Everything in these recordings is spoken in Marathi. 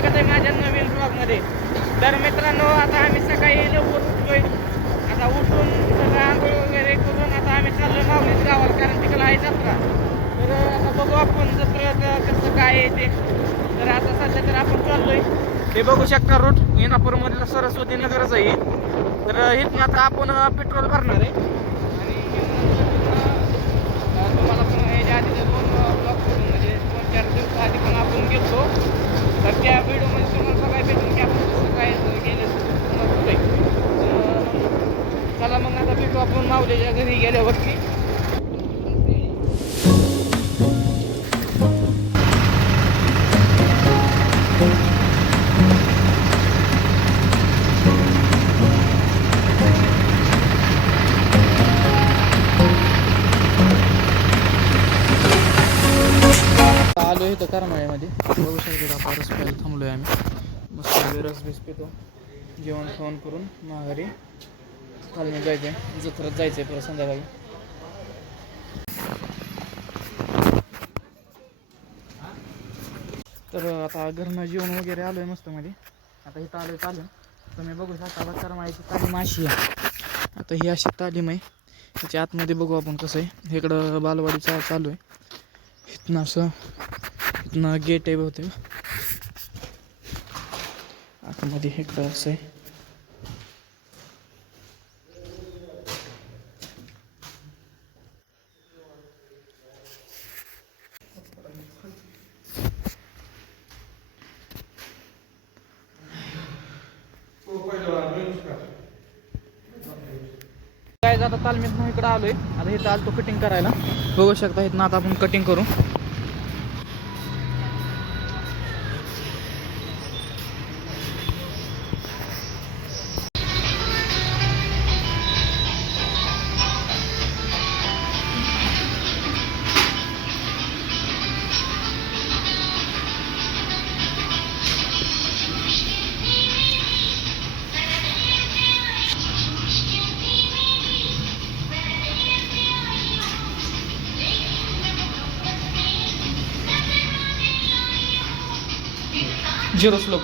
स्वागत आहे माझ्या नवीन ब्लॉगमध्ये. तर मित्रांनो, आता आम्ही सकाळी लवकर उठतोय. आता उठून सगळं आंघोळ वगैरे करून आता आम्ही चाललो माऊलीच गावाला, कारण तिकडं आहे जत्रा. तर आता बघू आपण जत्रेत कसं काय आहे ते. तर आता सध्या तर आपण चाललोय, हे बघू शकता रोड येणापूरमधलं सरस्वती नगरच आहे. तर इथून आता आपण पेट्रोल भरणार आहे आणि तुम्हाला पण याच्या आधी 2 ब्लॉग करून म्हणजे 2-4 दिवस आधी पण आपण गेलो. तर त्या व्हिडिओमध्ये तुम्हाला बघायला भेटून की आपण कसं काय गेलं होतंय. चला मग आता भेटू आपण माऊलीच्या घरी गेल्यावरती. आलो इथं करमाळ्यामध्ये, बघू शकतो आपण रस प्यायला थांबलो आहे आम्ही. मस्त रस बीस पितो, जेवण खावण करून माघारी खालून जायचं आहे, जत्रेत जायचं आहे परत संध्याकाळी. तर आता घरनं जेवण वगैरे आलो आहे मस्त मध्ये. आता इथं आलो आहे चालून, तुम्ही बघू शकता करमाळ्याची तालीम अशी आहे. आता ही अशी तालीम आहे, त्याच्या आतमध्ये बघू आपण कसं आहे. इकडं बालवाडीचा चालू आहे, इथनं असं इथनं गेट आहे बहुतेक. आतमध्ये इकडं असं आहे. काय आता तालमीत इकडं आलोय. आता इथं आलतो कटिंग करायला, बघू शकता. इथनं आता आपण कटिंग करू. Zero slope.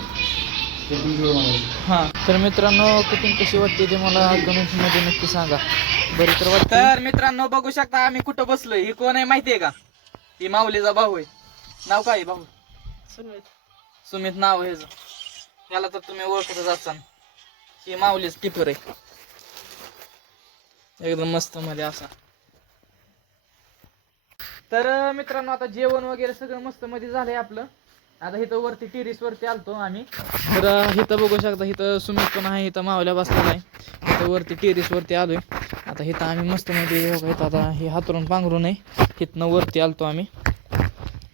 हां, तर मित्रांनो, कटिंग कशी वाटते ते मला कमेंट्समध्ये नक्की सांगा. बरी तर वाटतं. तर मित्रांनो, बघू शकता आम्ही कुठं बसलोय. ही कोण आहे माहिती आहे का? ही माऊलीचा भाऊ आहे. नाव काय आहे भाऊ? सुमित नाव आहे. याला तर तुम्ही ओळखतच असाल. ही माऊलीच टिपर आहे, एकदम मस्त मध्ये असा. तर मित्रांनो, आता जेवण वगैरे सगळं मस्त मध्ये झालंय आपलं. आता इथं वरती टेरिस वरती आलतो आम्ही. तर इथं बघू शकता, इथं सुमित पण आहे, इथं मावल्या बसलेला आहे. इथं वरती टेरिस वरती आलोय. आता इथं आम्ही मस्त मध्ये इथं आता हे हातरून पांघरून आहे. इथनं वरती आलतो आम्ही.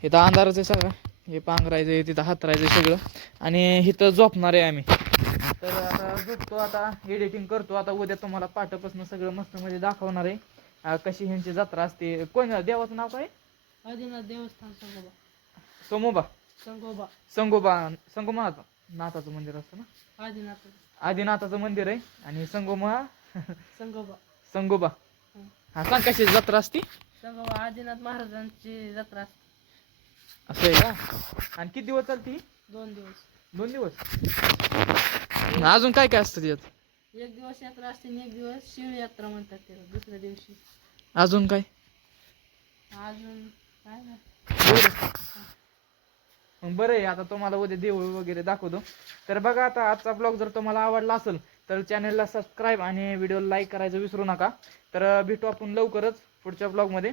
इथं अंधारच आहे सगळं, हे पांघरायचं तिथं हातरायचं सगळं. आणि इथं झोपणार आहे आम्ही. तर आता झोपतो, आता एडिटिंग करतो. आता उद्या तुम्हाला पाठपासून सगळं मस्त मध्ये दाखवणार आहे कशी ह्यांची जत्रा असते. कोण देवाचं नाव काय? आदिनाथ देवस्थान संगोबा. सोमोबा संगोबा संगोबा संगोमा नाथाचं मंदिर असतं ना. आदिनाथ आदिनाथाचं मंदिर आहे आणि संगोमा संगोबा. संगोबा. हा, सांग कशी जत्रा असती. संगोबा आदिनाथ महाराजांची जत्रा असते. असं आहे का? आणि किती दिवस चालती? 2 दिवस. 2 दिवस. अजून काय काय असतं त्यात? 1 दिवस यात्रा असते आणि 1 दिवस शिळ यात्रा म्हणतात त्याला. दुसऱ्या दिवशी अजून काय? अजून काय नाही. मग बरं आहे. आता तुम्हाला उद्या देऊळ वगैरे दाखवतो. तर बघा, आता आजचा ब्लॉग जर तुम्हाला आवडला असेल तर चॅनलला सबस्क्राईब आणि व्हिडिओला लाईक करायचं विसरू नका. तर भेटू आपण लवकरच पुढच्या ब्लॉगमध्ये.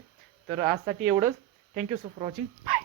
तर आजसाठी एवढंच. Thank you so for watching. Bye.